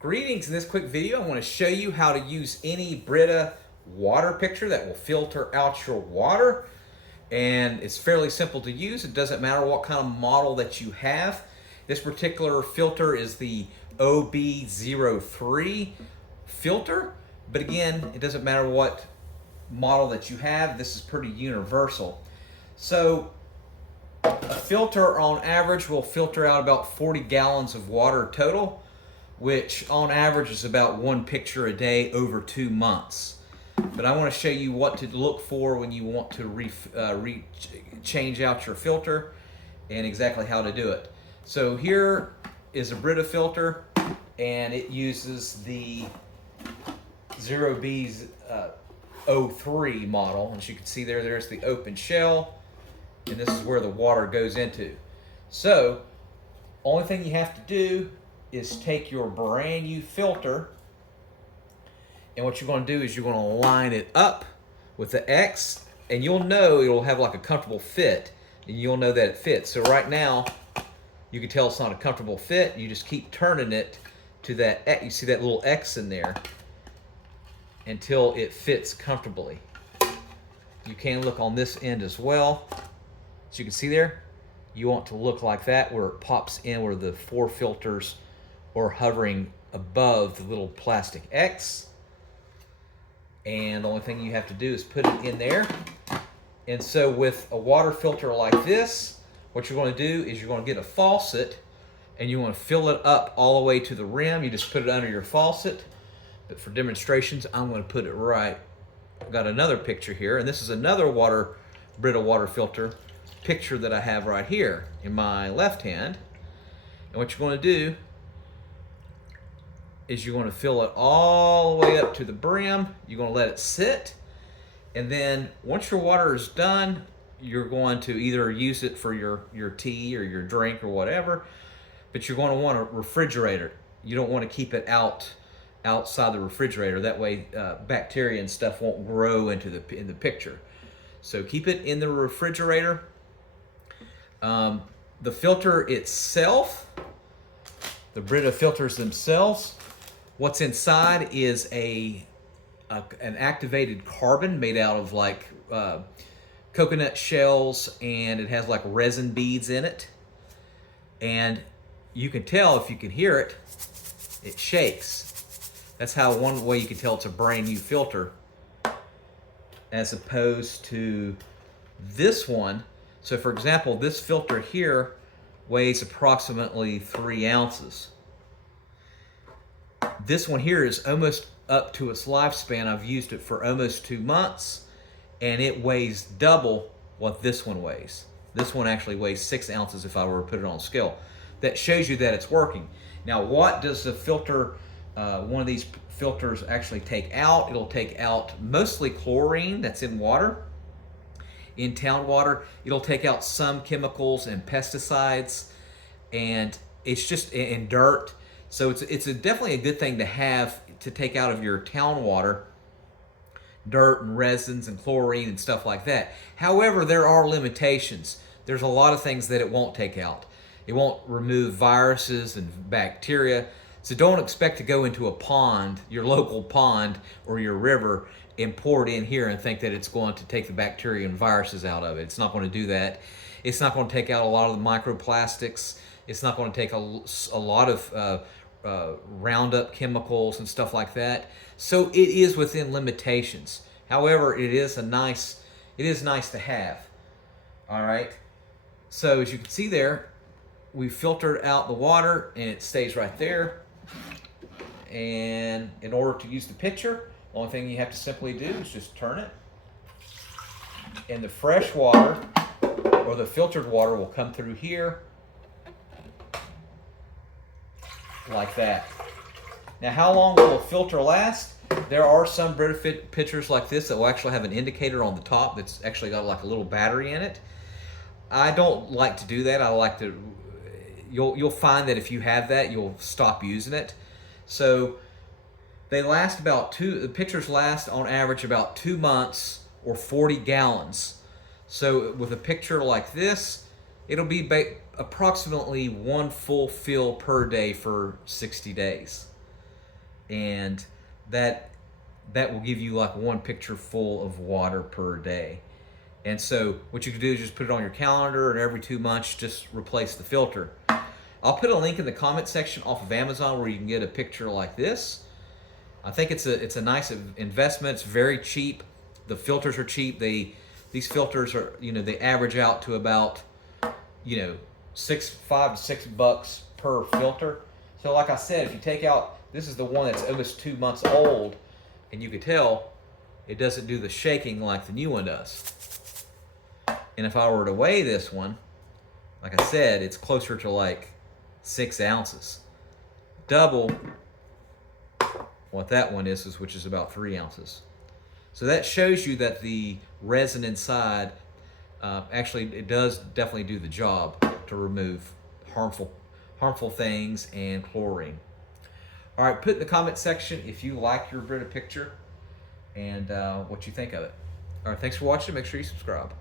Greetings. In this quick video I want to show you how to use any Brita water picture that will filter out your water, and it's fairly simple to use. It doesn't matter what kind of model that you have. This particular filter is the OB03 filter, but again, it doesn't matter what model that you have. This is pretty universal. So a filter on average will filter out about 40 gallons of water total, which on average is about one picture a day over 2 months. But I want to show you what to look for when you want to change out your filter and exactly how to do it. So here is a Brita filter, and it uses the 0B03 model. As you can see there's the open shell, and this is where the water goes into. So only thing you have to do is take your brand new filter, and what you're going to do is you're going to line it up with the X, and you'll know it'll have like a comfortable fit, and you'll know that it fits. So right now you can tell it's not a comfortable fit. You just keep turning it to that X. You see that little X in there until it fits comfortably. You can look on this end as well. As you can see there, you want to look like that, where it pops in, where the 4 filters or hovering above the little plastic X. And the only thing you have to do is put it in there. And so with a water filter like this, what you're going to do is you're going to get a faucet, and you want to fill it up all the way to the rim. You just put it under your faucet. But for demonstrations, I'm going to put it right. I've got another picture here, and this is another Brita water filter picture that I have right here in my left hand. And what you're going to do is you're going to fill it all the way up to the brim. You're going to let it sit, and then once your water is done, you're going to either use it for your tea or your drink or whatever, but you're going to want a refrigerator. You don't want to keep it outside the refrigerator. That way bacteria and stuff won't grow in the picture. So keep it in the refrigerator. The filter itself, the Brita filters themselves, what's inside is an activated carbon made out of like coconut shells, and it has like resin beads in it. And you can tell, if you can hear it, it shakes. That's how one way you can tell it's a brand new filter, as opposed to this one. So for example, this filter here weighs approximately 3 ounces. This one here is almost up to its lifespan. I've used it for almost 2 months, and it weighs double what this one weighs. This one actually weighs 6 ounces if I were to put it on a scale. That shows you that it's working. Now, what does the filter, one of these filters actually take out? It'll take out mostly chlorine that's in water, in town water. It'll take out some chemicals and pesticides, and it's just in dirt. So it's definitely a good thing to have to take out of your town water, dirt and resins and chlorine and stuff like that. However, there are limitations. There's a lot of things that it won't take out. It won't remove viruses and bacteria. So don't expect to go into a pond, your local pond or your river, and pour it in here and think that it's going to take the bacteria and viruses out of it. It's not going to do that. It's not going to take out a lot of the microplastics. It's not going to take a lot of Roundup chemicals and stuff like that. So it is within limitations. However, it is nice to have. All right. So as you can see there, we filtered out the water, and it stays right there. And in order to use the pitcher, the only thing you have to simply do is just turn it, and the fresh water or the filtered water will come through here like that. Now, how long will a filter last? There are some Brita pitchers like this that will actually have an indicator on the top that's actually got like a little battery in it. I don't like to do that. I like to, you'll find that if you have that, you'll stop using it. So they last the pitchers last on average about 2 months or 40 gallons. So with a picture like this, it'll be approximately 1 full fill per day for 60 days. and that will give you like 1 pitcher full of water per day. And so what you can do is just put it on your calendar, and every 2 months just replace the filter. I'll put a link in the comment section off of Amazon where you can get a picture like this. I think it's a nice investment. It's very cheap. The filters are cheap. These filters are, they average out to about, $5 to $6 per filter. So like I said, if you take out, this is the one that's almost 2 months old, and you could tell it doesn't do the shaking like the new one does. And if I were to weigh this one, like I said, it's closer to like 6 ounces. Double what that one is, which is about 3 ounces. So that shows you that the resin inside, actually, it does definitely do the job to remove harmful things and chlorine. All right, put in the comment section if you like your Brita picture and what you think of it. All right, thanks for watching. Make sure you subscribe.